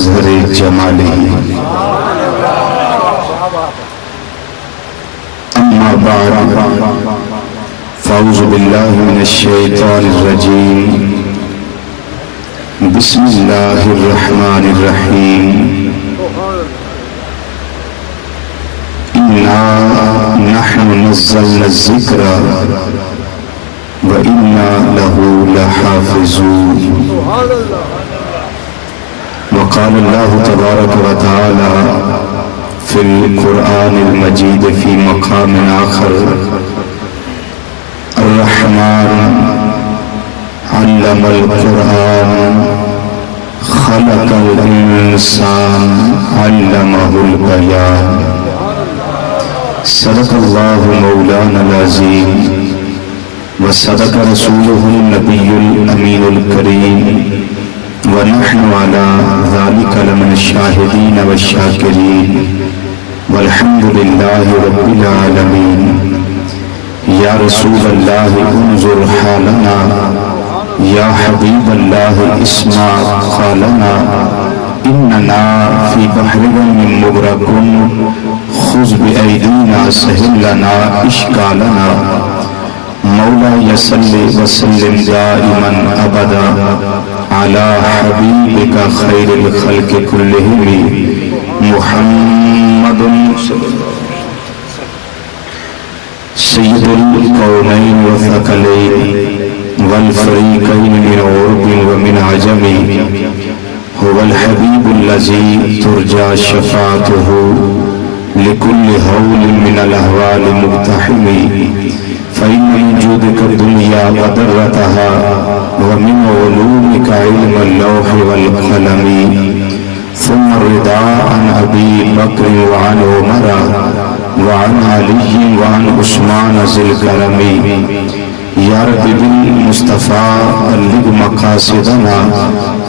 مظہر جمالہ اما بعد فاعوذ باللہ من الشیطان الرجیم بسم اللہ الرحمن الرحیم انا نحن نزلنا الذکر وَإِنَّا لَهُ لَحَافِظُونَ وقال الله تبارك وتعالى في القرآن المجيد في مقام آخر الرحمن علم القرآن خلق الإنسان علمه البيان صدق الله مولانا العظيم وصدق رسوله النبي الأمين الكريم ونحن على ذلك لمن الشاهدين والشاكرين والحمد لله رب العالمين يا رسول الله انظر حالنا يا حبيب الله اسمع قالنا إننا في بحر مغرق خذ بأيدينا سهل لنا إشكالنا مولا صلی وسلم دائما ابدا على حبیبک خیر الخلق کلہم محمد سید القومین والثقلین والفریقین من عرب ومن عجم هو الحبیب الذی ترجى شفاعته لكل هول من الاحوال مقتحم فإن من جودك الدنيا وضرتها ومن علومك علم اللوح والقلم ثم الرضا عن أبي بكر وعن عمر وعن علي وعن عثمان ذي الكرم يا رب بالمصطفى بلغ مقاصدنا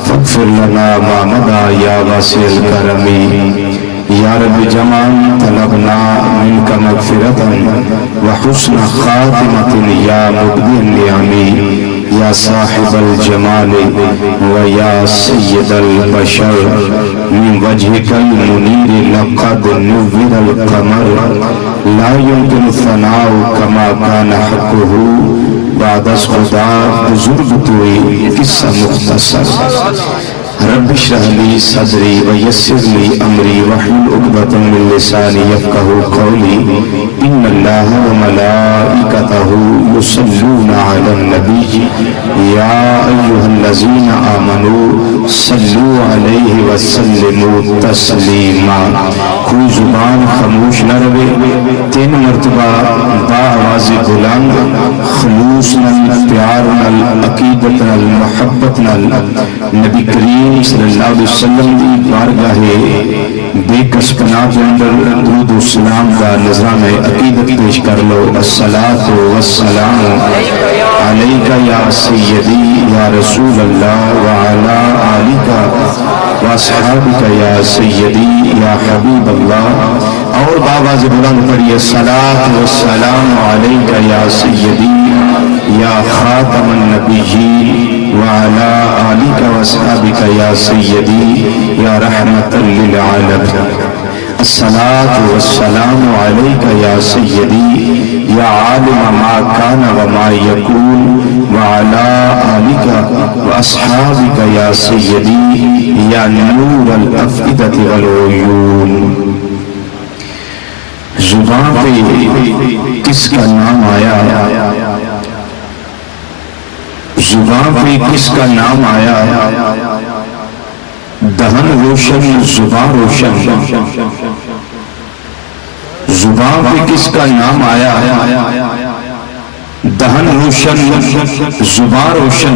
فاغفر لنا ما مضى يا واسع الكرم یا رب جمال طلبنا منك مغفرة وحسن خاتمة یا مبدی النعمی یا صاحب الجمال ویا سید البشر من وجهك المنیر لقد نور القمر لا يمكن ثناء كما كان حقه بعد از خدا بزرگ توئی قصہ مختصر رب اشرح لي صدري ويسر لي امري واحلل عقدة من لساني يفقهوا قولي ان الله وملائكته يصلون على النبي يا ايها الذين امنوا صلوا عليه وسلموا تسليما کوئی زبان خاموش نہ رہے تین مرتبہ با آواز بلند خلوص نال پیار نال عقیدت نال محبت نال نبی کریم صلی اللہ علیہ وسلم دی بارگاہ بے کس پناہ کے اندر درود و سلام کا نظرانہ عقیدت پیش کر لو الصلاۃ والسلام علیک یا سیدی یا رسول اللہ وعلی آلک واصحابک یا سیدی یا حبیب اللہ اور باواز بلند پڑھیے الصلاۃ والسلام علیک یا سیدی یا خاتم النبیین وعلى آلك وصحابك يا سيدي يا رحمة للعالمين الصلاة والسلام عليك يا سيدي يا عالم ما كان وما يكون وعلى آلك وأصحابك يا سيدي يا نور الأفئدة والعيون زبان پہ کس کا نام آیا زبان پہ کس کا نام آیا دہن روشن زبان روشن زبان پہ کس کا نام آیا دہن روشن زبان روشن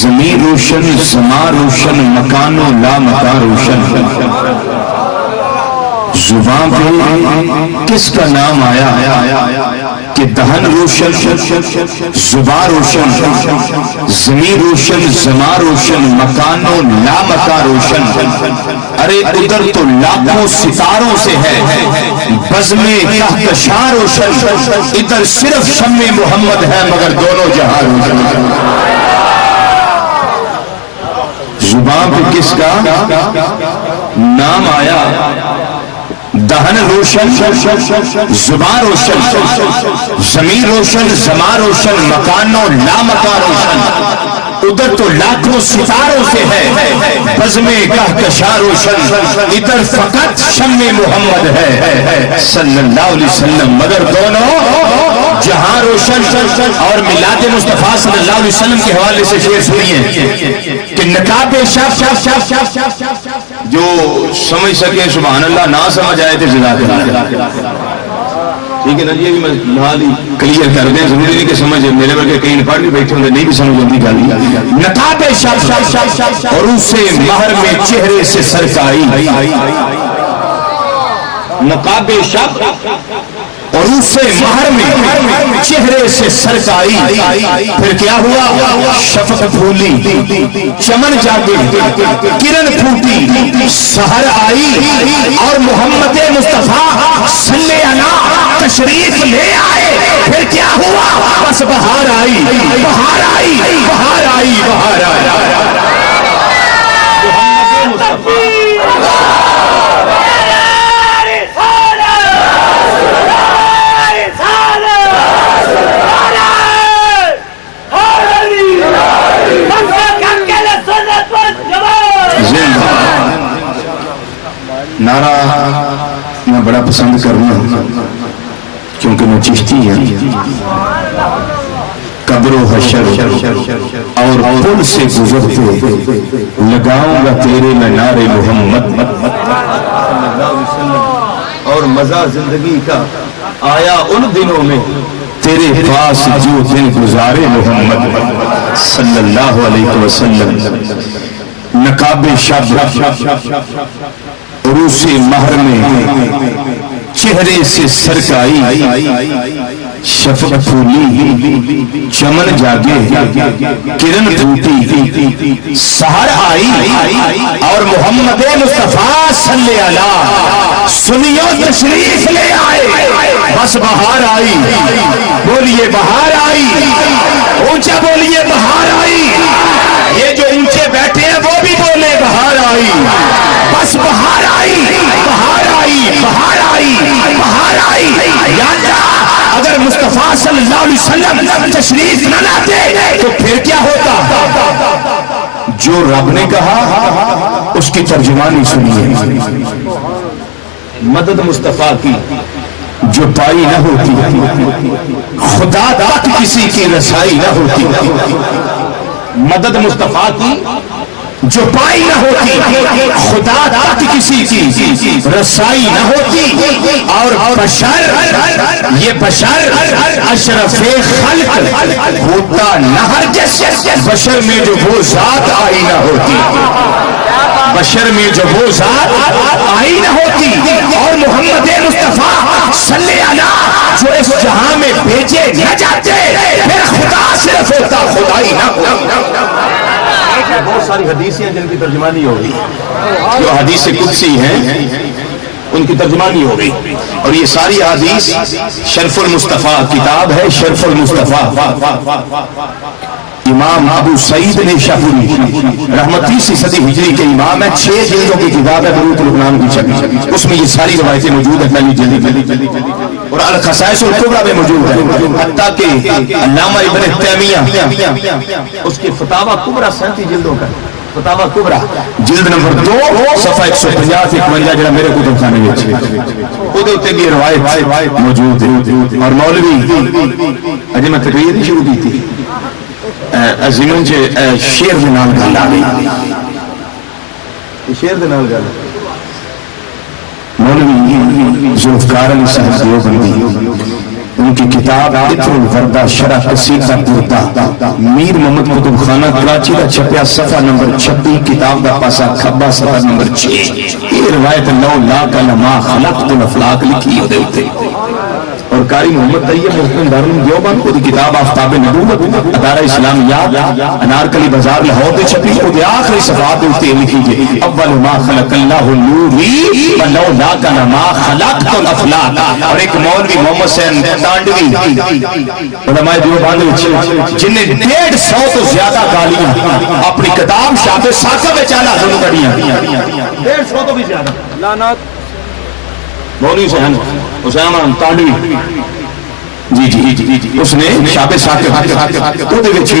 زمین روشن زمان روشن مکان و لا مکان روشن زبان پہ کس کا نام آیا کہ دہن روشن زبان روشن زمین روشن زمان روشن مکان و لا مکان روشن ارے ادھر تو لاکھوں ستاروں سے ہے بزم کہکشاں روشن ادھر صرف شمع محمد ہے مگر دونوں جہاں روشن زبان پہ کس کا نام آیا؟ دہن روشن، زبان روشن، زمین روشن، زمان روشن، مکان و لامکان روشن۔ ادھر تو لاکھوں ستاروں سے ہے بزم کہکشاں روشن، ادھر فقط شمع محمد ہے صلی اللہ علیہ وسلم، مگر دونوں جہاں روشن۔ اور میلاد مصطفیٰ صلی اللہ علیہ وسلم کے حوالے سے شعر سنیے کہ نقاب شف جو سمجھ سکے سبحان اللہ، نہ سمجھ آئے تھے جزاک اللہ۔ ٹھیک ہے نا جی، میں حال ہی کلیئر کر دیں، ضروری نہیں کہ سمجھ میرے ورگے کہیں پڑھ بھی بیٹھے ہوں نہیں بھی سمجھ آتی گل۔ نقاب شف اور اسے مہر میں چہرے سے سرکائی، نقاب شف اور اسے مہر میں چہرے سے سرکائی، پھر کیا ہوا؟ شفق پھولی، چمن جاگے، کرن پھوٹی، سحر آئی، اور محمد مصطفیٰ صلی اللہ تشریف لے آئے، پھر کیا ہوا؟ بس بہار آئی، بہار آئی، بہار آئی، بہار آئی۔ نعرہ میں بڑا پسند کرنا کیونکہ میں چشتی ہوں۔ قبر و حشر اور پل سے گزرتے لگاؤں گا تیرے میں نعرے محمد، اور مزہ زندگی کا آیا ان دنوں میں تیرے پاس جو دن گزارے محمد صلی اللہ علیہ وسلم۔ نقاب شف عروس مہر میں چہرے سے سرکائی، شفق پھولی، چمن جاگے، کرن پھوٹی، سحر آئی، اور محمد مصطفیٰ صلی اللہ سنیو تشریف لے آئے، بس بہار آئی۔ بولیے بہار آئی، اونچا بولیے بہار آئی۔ یہ جو اونچے بیٹھے ہیں وہ بھی بولے بہار آئی، بس بہار آئی، بہار آئی، بہار آئی، بہار آئی۔ یاد رہا اگر مصطفیٰ صلی اللہ علیہ وسلم تشریف نہ لاتے تو پھر کیا ہوتا؟ جو رب نے کہا اس کی ترجمانی سنیے، مدد مصطفیٰ کی جو پائی نہ ہوتی، خدا تک کسی کی رسائی نہ ہوتی۔ مدد مصطفیٰ کی جو پائی نہ ہوتی، خدا تک کسی کی رسائی نہ ہوتی، اور بشر، یہ بشر اشرف خلق ہوتا نہ ہرگز بشر میں جو وہ ذات آئی نہ ہوتی، بشر میں جو وہ ذات آئی نہ ہوتی۔ اور محمد مصطفیٰ صلی اللہ جو اس جہاں میں بھیجے نہ جاتے، پھر خدا صرف ہوتا، خدائی نہ ہوتا۔ بہت ساری حدیثیں ہیں جن کی ترجمانی ہو گئی، جو حدیث قدسی ہیں ان کی ترجمانی ہو گئی، اور یہ ساری حدیث شرف المصطفیٰ کتاب ہے، شرف المصطفیٰ امام ابو سعید نیشاپوری رحمت 30 صدی ہجری کے امام ہے، 6 جلدوں کی کتاب ہے بروت القرآن کی چھپی، اس میں یہ ساری روایتیں موجود ہیں پہلی جلد، اور الخصائص الکبریٰ میں موجود ہے، حتیٰ کہ علامہ ابن تیمیہ اس کی فتاوی کبریٰ 37 جلدوں کا، فتاوی کبریٰ جلد نمبر 2 صفحہ 150 سے 51 جڑا میرے کتب خانے میں ادھے اتنے بھی روایت موجود ہے۔ اور مولوی اجے میں تقریر نہیں شروع کی تھی، عظیمن جے شیر دے نال گل آ گئی، شیر دے نال گل، مولوی ذوالفقار علی صاحب دیوبندی ان کی کتاب عطر الوردہ شرح قصیدہ پردہ میر محمد کتب خانہ کراچی کا چھپیا صفحہ نمبر 26 کتاب کا پاسا کھبا صفحہ نمبر 6 یہ روایت لو لا کا لما خلقت الافلاق لکھی ہوتے ہوتے، اور قاری محمد طیب محسن دارالعلوم دیوبند کو کتاب آفتاب نبوت ادارہ اسلامیات انارکلی بازار لاہور دے چھپی کو دے آخری صفحات تے لکھی گئی اول ما خلق اللہ نوری ولولا کان ما خلقت الافلاک. اور ایک مولوی محمد حسین تانڈوی علماء دیوبند جن نے 150 تو زیادہ گالیاں اپنی کتاب شاہ ساکہ میں چالا ضرور کڑیاں 150 تو بھی زیادہ لعنات مولوی حسین تانڈوی جی اس نے شاہ ساکہ تو دے وچ